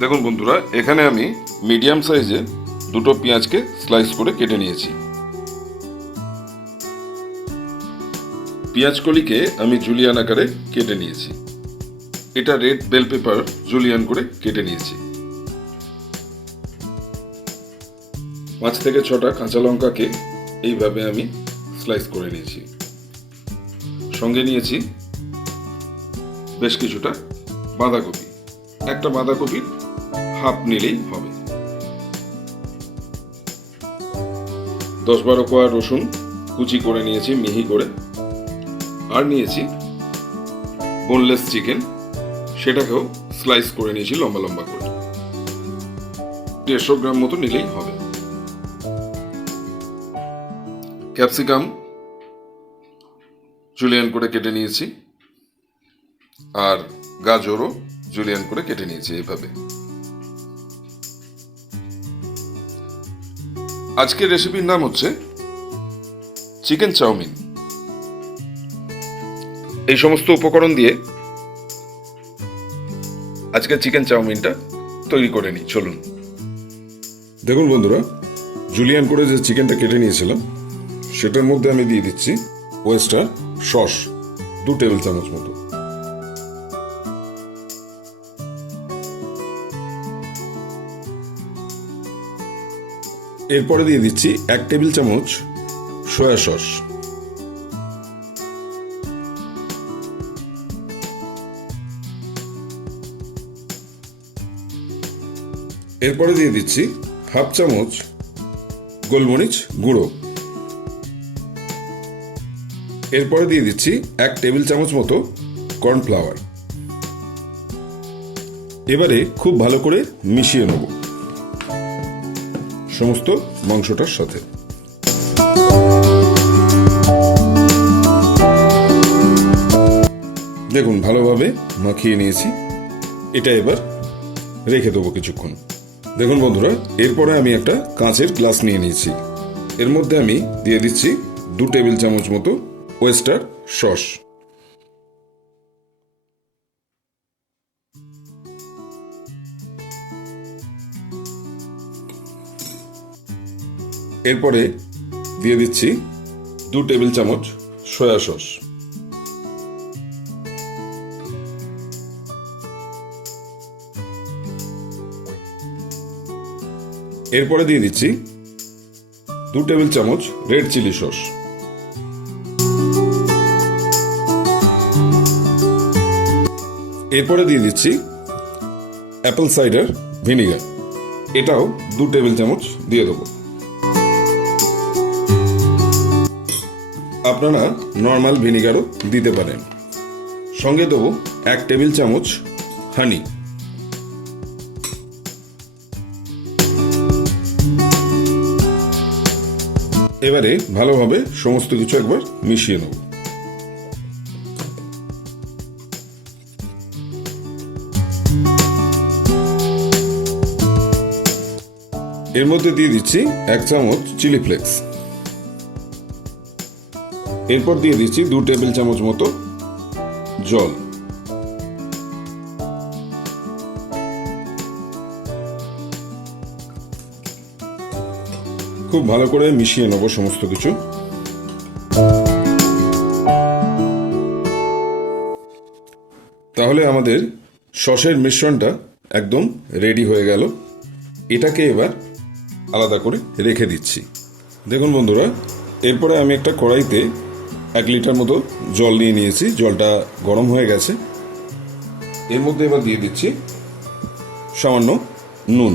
দেখুন বন্ধুরা, এখানে আমি মিডিয়াম সাইজে দুটো পেঁয়াজকে স্লাইস করে কেটে নিয়েছি। পেঁয়াজকলিকে আমি জুলিয়ান আকারে কেটে নিয়েছি। এটা রেড বেল পেপার জুলিয়ান করে কেটে নিয়েছি। 5 থেকে 6টা কাঁচা লঙ্কাকে এইভাবে আমি স্লাইস করে নিয়েছি। সঙ্গে নিয়েছি বেশ কিছুটা বাঁধাকপি। একটা বাঁধাকপির হাফ নিলেই হবে। 10-12 কোয়া রসুন কুচি করে নিয়েছি মিহি করে। আর নিয়েছি বোনলেস চিকেন, সেটাকেও স্লাইস করে নিয়েছি লম্বা লম্বা করে। 150 গ্রাম মতো নিলেই হবে। ক্যাপসিকাম জুলিয়ান করে কেটে নিয়েছি, আর গাজরও জুলিয়ান করে কেটে নিয়েছি এইভাবে। আজকের রেসিপির নাম হচ্ছে চিকেন চাউমিন। এই সমস্ত উপকরণ দিয়ে আজকে চিকেন চাউমিনটা তৈরি করে নিই, চলুন। দেখুন বন্ধুরা, জুলিয়ান করে যে চিকেনটা কেটে নিয়েছিলাম সেটার মধ্যে আমি দিয়ে দিচ্ছি ওয়েস্টার সস 2 টেবিল চামচ মতো। এরপরে দিয়ে দিচ্ছি 1 টেবিল চামচ সয়া সস। এরপরে দিয়ে দিচ্ছি হাফ চামচ গোলমরিচ গুঁড়ো। এরপরে দিয়ে দিচ্ছি 1 টেবিল চামচ মতো কর্নফ্লাওয়ার। এবারে খুব ভালো করে মিশিয়ে নেব সমস্ত মাংসটার সাথে। দেখুন ভালোভাবে মাখিয়ে নিয়েছি। এটা এবার রেখে দেবো কিছুক্ষণ। দেখুন বন্ধুরা, এরপরে আমি একটা কাঁচের গ্লাস নিয়ে নিয়েছি। এর মধ্যে আমি দিয়ে দিচ্ছি 2 টেবিল চামচ মতো ওয়েস্টার সস। এরপরে দিয়ে দিচ্ছি 2 টেবিল চামচ সয়া সস। এরপরে দিয়ে দিচ্ছি 2 টেবিল চামচ রেড চিলি সস। এরপরে দিয়ে দিচ্ছি অ্যাপেল সাইডার ভিনিগার। এটাও 2 টেবিল চামচ দিয়ে দেবো। আপনারা নর্মাল ভিনিগারও দিতে পারেন। সঙ্গে দেবো 1 টেবিল চামচ হানি। এবারে ভালোভাবে সমস্ত কিছু একবার মিশিয়ে নেব। এর মধ্যে দিয়ে দিচ্ছি 1 চামচ চিলি ফ্লেক্স। এরপর দিয়ে দিচ্ছি 2 টেবিল চামচ মতো জল। খুব ভালো করে মিশিয়ে নেব সমস্ত কিছু। তাহলে আমাদের সসের মিশ্রণটা একদম রেডি হয়ে গেল। এটাকে এবার আলাদা করে রেখে দিচ্ছি। দেখুন বন্ধুরা, এরপরে আমি একটা কড়াইতে 1 লিটার মতো জল নিয়ে নিয়েছি। জলটা গরম হয়ে গেছে। এর মধ্যে এবার দিয়ে দিচ্ছি সামান্য নুন,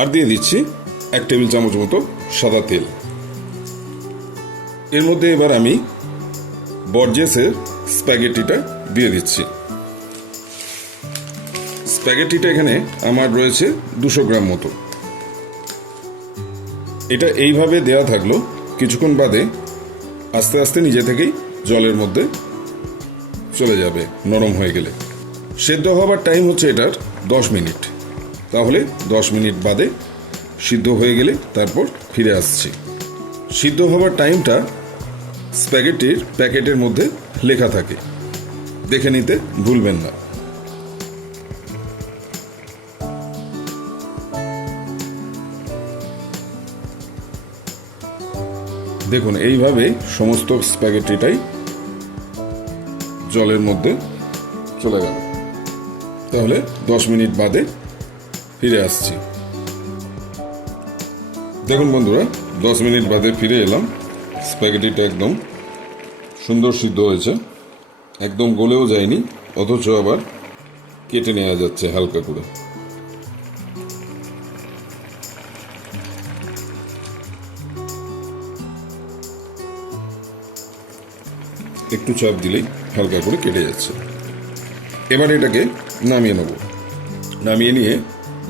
আর দিয়ে দিচ্ছি 1 টেবিল চামচ মতো সাদা তেল। এর মধ্যে এবার আমি বর্জেসের স্প্যাগেটিটা দিয়ে দিচ্ছি। স্প্যাগেটিটা এখানে আমার রয়েছে 200 গ্রাম মতো। এটা এইভাবে দেয়া থাকলো, কিছুক্ষণ বাদে আস্তে আস্তে নিজে থেকেই জলের মধ্যে চলে যাবে নরম হয়ে গেলে। সেদ্ধ হবার টাইম হচ্ছে এটার 10 মিনিট। তাহলে 10 মিনিট বাদে সিদ্ধ হয়ে গেলে তারপর ফিরে আসছি। সিদ্ধ হবার টাইমটা স্প্যাগেটির প্যাকেটের মধ্যে লেখা থাকে, দেখে নিতে ভুলবেন না। দেখুন এইভাবে সমস্ত স্প্যাগেটিটাই জলের মধ্যে চলে গেল। তাহলে 10 মিনিট বাদে ফিরে আসছি। দেখুন বন্ধুরা, 10 মিনিট বাদে ফিরে এলাম। স্প্যাগেটিটা একদম সুন্দর সিদ্ধ হয়েছে, একদম গলেও যায়নি, অথচ আবার কেটে নেওয়া যাচ্ছে হালকা করে। একটু চাপ দিলেই হালকা করে কেটে যাচ্ছে। এবার এটাকে নামিয়ে নেব। নামিয়ে নিয়ে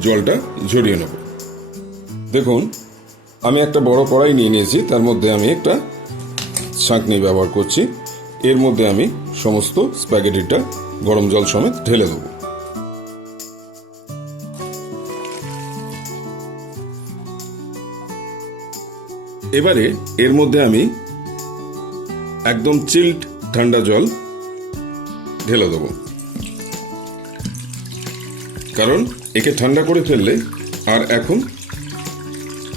জলটা ঝরিয়ে নেব। দেখুন আমি একটা বড় কড়াই নিয়ে নিয়েছি, তার মধ্যে আমি একটা ছাঁকনি ব্যবহার করছি। এর মধ্যে আমি সমস্ত স্প্যাগেটিটা গরম জল সমেত ঢেলে দেব। এবারে এর মধ্যে আমি একদম চিল্ড ঠান্ডা জল ঢেলে দেব, কারণ একে ঠান্ডা করে ফেললে আর এখন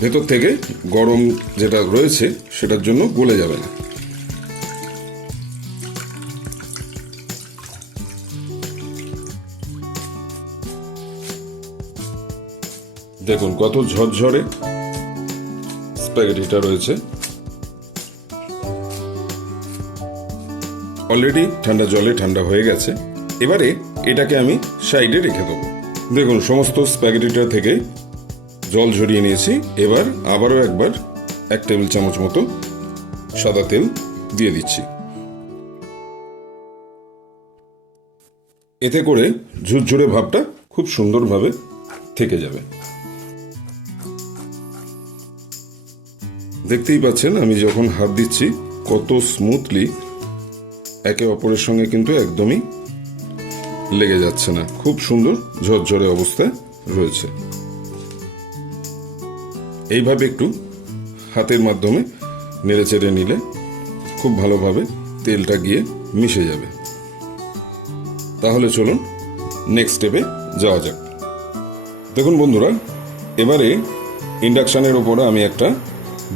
ভেতর থেকে গরম যেটা রয়েছে সেটার জন্য গলে যাবে না। দেখুন কত ঝরঝরে স্প্যাগেটিটা রয়েছে। অলরেডি ঠান্ডা জলে ঠান্ডা হয়ে গেছে। এবারে এটাকে আমি সাইডে রেখে দেবো। দেখুন সমস্ত স্প্যাগেটিটা থেকে জল ঝরিয়ে নিয়েছি। এবার আবারও একবার 1 টেবিল চামচ মতো সাদা তেল দিয়ে দিচ্ছি। এতে করে ঝুরঝুরে ভাবটা খুব সুন্দরভাবে থেকে যাবে। দেখতেই পাচ্ছেন আমি যখন হাত দিচ্ছি কত স্মুথলি একে অপরের সঙ্গে কিন্তু একদমই লেগে যাচ্ছে না, খুব সুন্দর ঝরঝরে অবস্থায় রয়েছে। এইভাবে একটু হাতের মাধ্যমে নেড়ে চেড়ে নিলে খুব ভালোভাবে তেলটা গিয়ে মিশে যাবে। তাহলে চলুন নেক্সট স্টেপে যাওয়া যাক। দেখুন বন্ধুরা, এবারে ইন্ডাকশানের ওপরে আমি একটা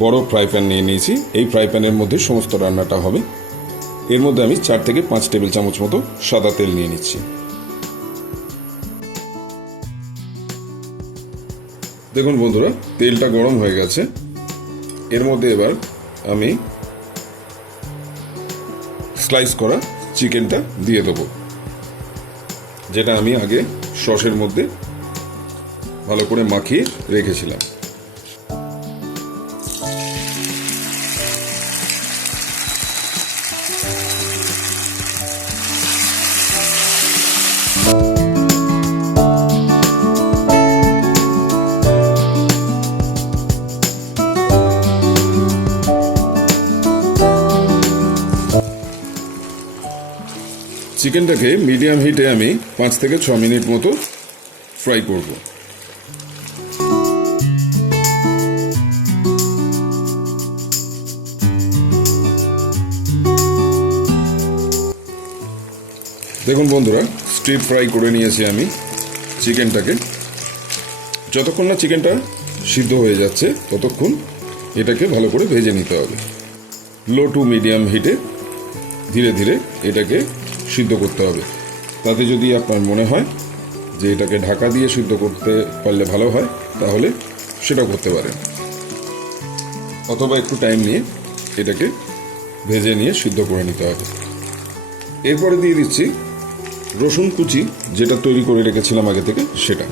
বড় ফ্রাই প্যান নিয়ে নিয়েছি। এই ফ্রাই প্যানের মধ্যে সমস্ত রান্নাটা হবে। এর মধ্যে আমি 4 থেকে 5 টেবিল চামচ মতো সাদা তেল নিয়ে নিচ্ছি। দেখুন বন্ধুরা, তেলটা গরম হয়ে গেছে। এর মধ্যে এবার আমি স্লাইস করা চিকেনটা দিয়ে দেবো, যেটা আমি আগে সসের মধ্যে ভালো করে মাখিয়ে রেখেছিলাম। চিকেনটাকে মিডিয়াম হিটে আমি 5 থেকে 6 মিনিট মতো ফ্রাই করব। দেখুন বন্ধুরা, স্টির ফ্রাই করে নিয়েছি আমি চিকেনটাকে। যতক্ষণ না চিকেনটা সিদ্ধ হয়ে যাচ্ছে ততক্ষণ এটাকে ভালো করে ভেজে নিতে হবে। লো টু মিডিয়াম হিটে ধীরে ধীরে এটাকে সিদ্ধ করতে হবে। তাতে যদি আপনার মনে হয় যে এটাকে ঢাকা দিয়ে সিদ্ধ করতে পারলে ভালো হয়, তাহলে সেটা করতে পারেন, অথবা একটু টাইম নিয়ে এটাকে ভেজে নিয়ে সিদ্ধ করে নিতে হবে। এরপরে দিয়ে দিচ্ছি রসুন কুচি, যেটা তৈরি করে রেখেছিলাম আগে থেকে, সেটা।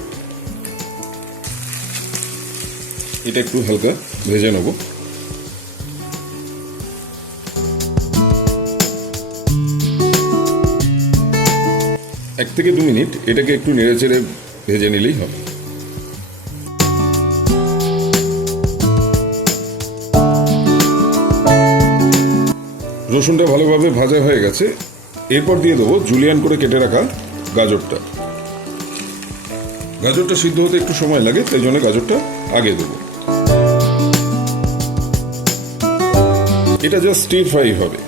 এটা একটু হালকা ভেজে নেব। 1 থেকে 2 মিনিট এটাকে একটু নেড়েচেড়ে ভেজে নিলেই হবে। রসুনটা ভালোভাবে ভাজা হয়ে গেছে। এরপর দিয়ে দেবো জুলিয়ান করে কেটে রাখা গাজরটা। গাজরটা সিদ্ধ হতে একটু সময় লাগে, তাই জন্য গাজরটা আগে দেবো। এটা জাস্ট স্টির ফ্রাই হবে,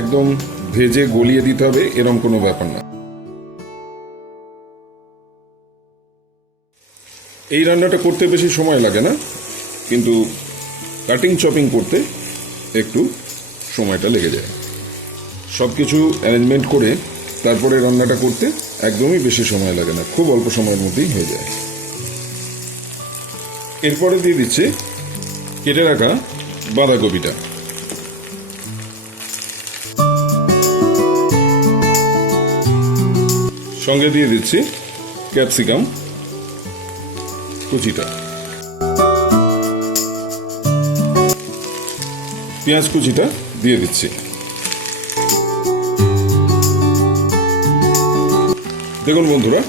একদম ভেজে গলিয়ে দিতে হবে এরকম কোনো ব্যাপার না। এই রান্নাটা করতে বেশি সময় লাগে না, কিন্তু কাটিং চপিং করতে একটু সময়টা লেগে যায়। সব কিছু অ্যারেঞ্জমেন্ট করে তারপরে রান্নাটা করতে একদমই বেশি সময় লাগে না, খুব অল্প সময়ের মধ্যেই হয়ে যায়। এরপরে দিয়ে দিচ্ছি কেটে রাখা বাঁধাকপিটা। সঙ্গে দিয়ে দিচ্ছি ক্যাপসিকাম কুচিটা, পেঁয়াজ কুচিটা দিয়ে দিচ্ছি। দেখুন বন্ধুরা,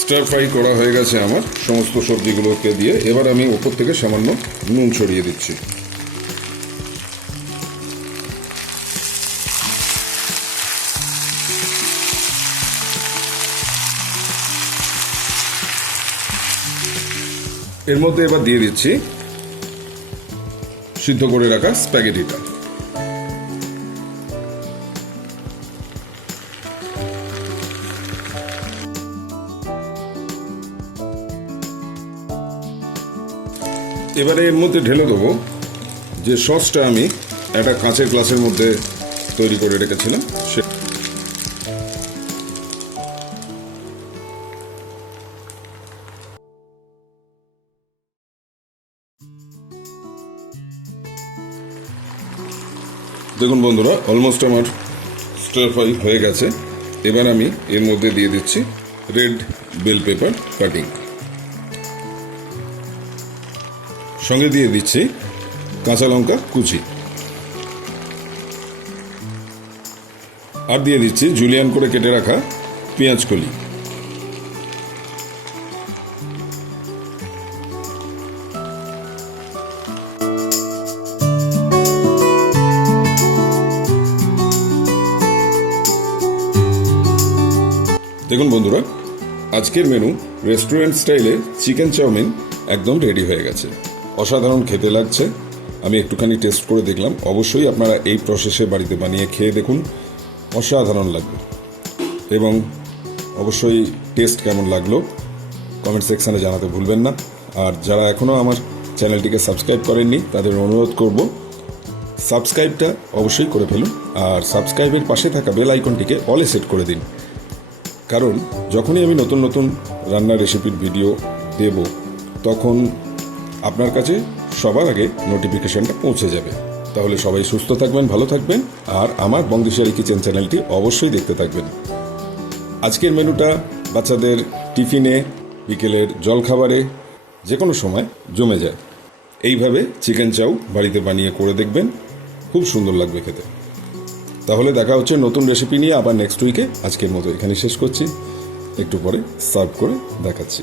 স্টার ফ্রাই করা হয়ে গেছে আমার সমস্ত সবজিগুলোকে দিয়ে। এবার আমি ওপর থেকে সামান্য নুন ছড়িয়ে দিচ্ছি। এর মধ্যে এবার দিয়ে দিচ্ছি সিদ্ধ করে রাখা স্প্যাগেটিটা। এবারে এর মধ্যে ঢেলে দেবো যে সসটা আমি একটা কাঁচের গ্লাসের মধ্যে তৈরি করে রেখেছিলাম। দেখুন বন্ধুরা, অলমোস্ট আমার স্টার ফ্রাই হয়ে গেছে। এবার আমি এর মধ্যে দিয়ে দিচ্ছি রেড বেল পেপার কাটিং, সঙ্গে দিয়ে দিচ্ছি কাঁচা লঙ্কা কুচি, আর দিয়ে দিচ্ছি জুলিয়ান করে কেটে রাখা পেঁয়াজ কলি। দেখুন বন্ধুরা, আজকের মেনু রেস্টুরেন্ট স্টাইলে চিকেন চাউমিন একদম রেডি হয়ে গেছে। অসাধারণ খেতে লাগছে। আমি একটুখানি টেস্ট করে দেখলাম। অবশ্যই আপনারা এই প্রসেসে বাড়িতে বানিয়ে খেয়ে দেখুন, অসাধারণ লাগবে। এবং অবশ্যই টেস্ট কেমন লাগলো কমেন্ট সেকশানে জানাতে ভুলবেন না। আর যারা এখনও আমার চ্যানেলটিকে সাবস্ক্রাইব করেননি তাদের অনুরোধ করব, সাবস্ক্রাইবটা অবশ্যই করে ফেলুন। আর সাবস্ক্রাইবের পাশে থাকা বেল আইকনটিকে অলে সেট করে দিন, কারণ যখনই আমি নতুন নতুন রান্নার রেসিপির ভিডিও দেব তখন আপনার কাছে সবার আগে নোটিফিকেশনটা পৌঁছে যাবে। তাহলে সবাই সুস্থ থাকবেন, ভালো থাকবেন, আর আমার বংদিশারি কিচেন চ্যানেলটি অবশ্যই দেখতে থাকবেন। আজকের মেনুটা বাচ্চাদের টিফিনে, বিকেলের জলখাবারে, যে কোনো সময় জমে যায়। এইভাবে চিকেন চাউ বাড়িতে বানিয়ে করে দেখবেন, খুব সুন্দর লাগবে খেতে। তাহলে দেখা হচ্ছে নতুন রেসিপি নিয়ে আবার নেক্সট উইকে। আজকের মতো এখানে শেষ করছি, একটু পরে সার্ভ করে দেখাচ্ছি।